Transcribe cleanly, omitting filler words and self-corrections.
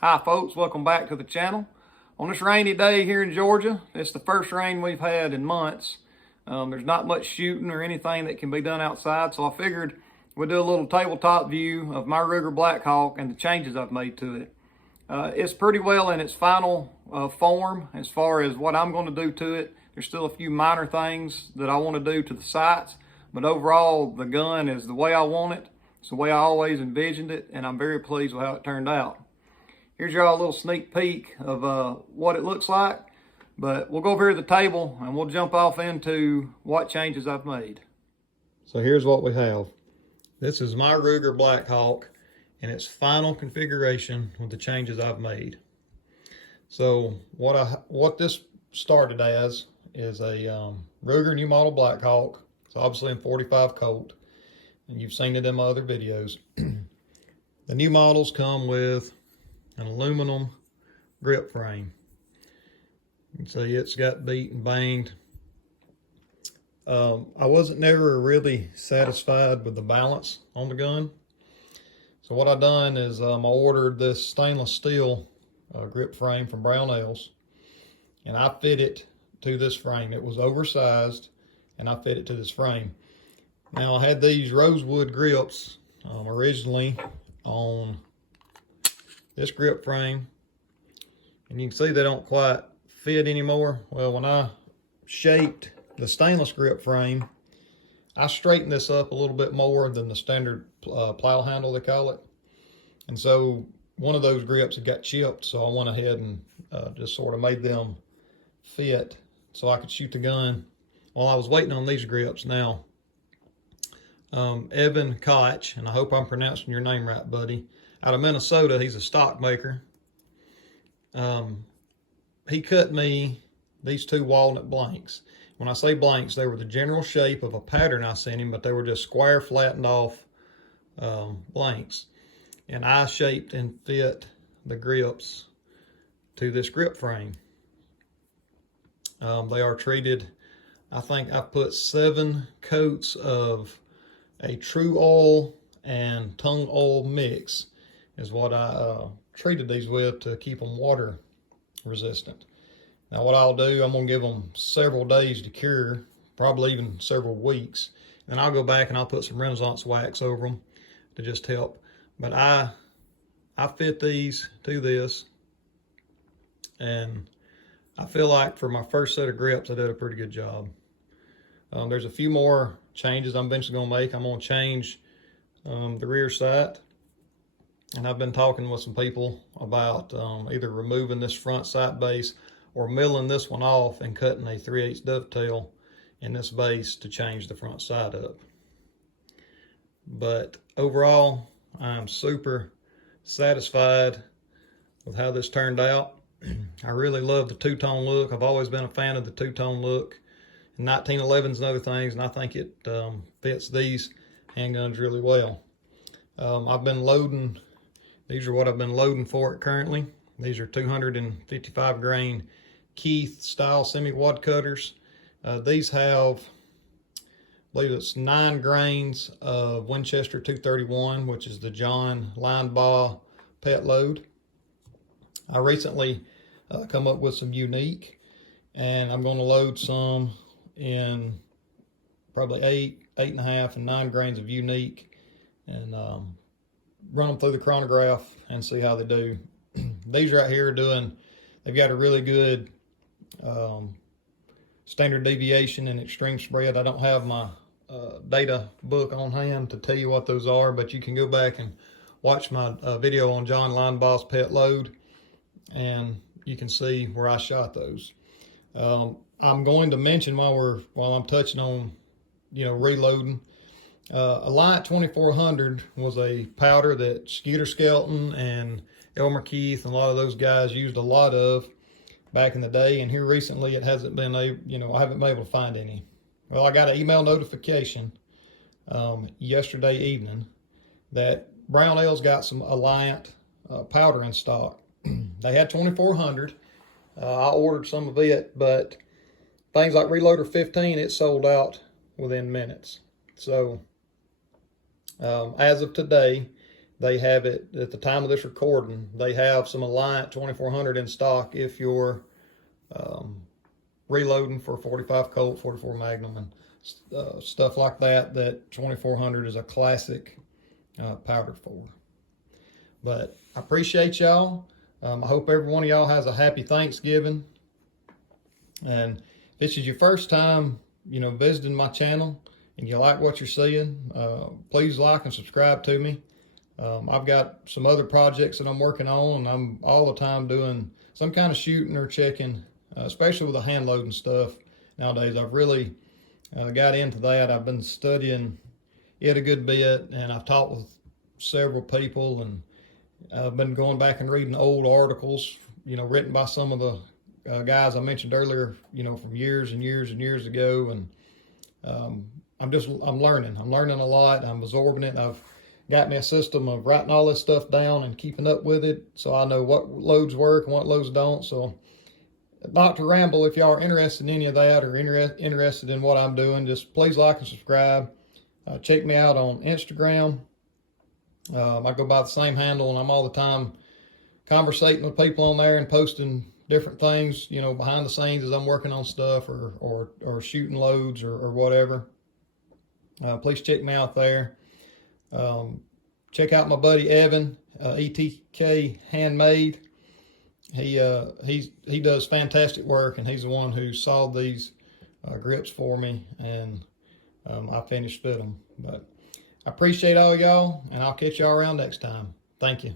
Hi folks, welcome back to the channel. On this rainy day here in Georgia, it's the first rain we've had in months. There's not much shooting or anything that can be done outside, so I figured we'd do a little tabletop view of my Ruger Blackhawk and the changes I've made to it. It's pretty well in its final form as far as what I'm going to do to it. There's still a few minor things that I want to do to the sights, but overall the gun is the way I want it. It's the way I always envisioned it, and I'm very pleased with how it turned out. Here's y'all a little sneak peek of what it looks like, but we'll go over here to the table and we'll jump off into what changes I've made. So here's what we have. This is my Ruger Blackhawk in its final configuration with the changes I've made. So what this started as is a Ruger new model Blackhawk. It's obviously in 45 Colt, and you've seen it in my other videos. The new models come with an aluminum grip frame. You can see it's got beat and banged. I wasn't never really satisfied with the balance on the gun. So what I done is I ordered this stainless steel grip frame from Brownells, and I fit it to this frame. It was oversized, and I fit it to this frame. Now I had these rosewood grips originally on this grip frame, and you can see they don't quite fit anymore. Well, when I shaped the stainless grip frame, I straightened this up a little bit more than the standard plow handle, they call it. And so one of those grips had got chipped, so I went ahead and just sort of made them fit so I could shoot the gun while I was waiting on these grips. Now, Evan Koch, and I hope I'm pronouncing your name right, buddy, out of Minnesota, he's a stock maker. He cut me these two walnut blanks. When I say blanks, they were the general shape of a pattern I sent him, but they were just square, flattened off blanks. And I shaped and fit the grips to this grip frame. They are treated, I think I put 7 coats of a true oil and tung oil mix is what I treated these with to keep them water resistant. Now what I'll do, I'm gonna give them several days to cure, probably even several weeks. Then I'll go back and I'll put some Renaissance wax over them to just help. But I fit these to this, and I feel like for my first set of grips, I did a pretty good job. There's a few more changes I'm eventually gonna make. I'm gonna change the rear sight. And I've been talking with some people about either removing this front sight base or milling this one off and cutting a 3/8 dovetail in this base to change the front sight up. But overall, I'm super satisfied with how this turned out. I really love the two-tone look. I've always been a fan of the two-tone look. 1911s and other things, and I think it fits these handguns really well. I've been loading, these are what I've been loading for it currently. These are 255 grain Keith style semi-wad cutters. These have, I believe it's 9 grains of Winchester 231, which is the John Linebaugh pet load. I recently come up with some unique, and I'm going to load some in probably 8.5, and 9 grains of unique, and run them through the chronograph and see how they do. These right here are they've got a really good standard deviation and extreme spread. I don't have my data book on hand to tell you what those are, but you can go back and watch my video on John Linebaugh's pet load, and you can see where I shot those. I'm going to mention while I'm touching on, reloading. Alliant 2400 was a powder that Skeeter Skelton and Elmer Keith and a lot of those guys used a lot of back in the day, and here recently it hasn't been I haven't been able to find any. Well, I got an email notification yesterday evening that Brownells got some Alliant powder in stock. They had 2400. I ordered some of it, but things like Reloader 15, it sold out within minutes. So as of today, they have it at the time of this recording. They have some Alliant 2400 in stock if you're reloading for 45 Colt, 44 Magnum, and stuff like that. That 2400 is a classic powder for. But I appreciate y'all. I hope every one of y'all has a happy Thanksgiving. And if this is your first time, visiting my channel, and you like what you're seeing, please like and subscribe to me. I've got some other projects that I'm working on, and I'm all the time doing some kind of shooting or checking, especially with the hand loading stuff nowadays. I've really got into that. I've been studying it a good bit, and I've talked with several people, and I've been going back and reading old articles, written by some of the guys I mentioned earlier, from years and years and years ago. And I'm learning a lot. I'm absorbing it. I've got me a system of writing all this stuff down and keeping up with it, so I know what loads work and what loads don't. So not to ramble, if y'all are interested in any of that, or interested in what I'm doing, just please like and subscribe. Check me out on Instagram. I go by the same handle, and I'm all the time conversating with people on there and posting different things, behind the scenes as I'm working on stuff or shooting loads or whatever. Please check me out there. Check out my buddy Evan, ETK Handmade. He does fantastic work, and he's the one who sawed these grips for me, and I finished fit them. But I appreciate all y'all, and I'll catch y'all around next time. Thank you.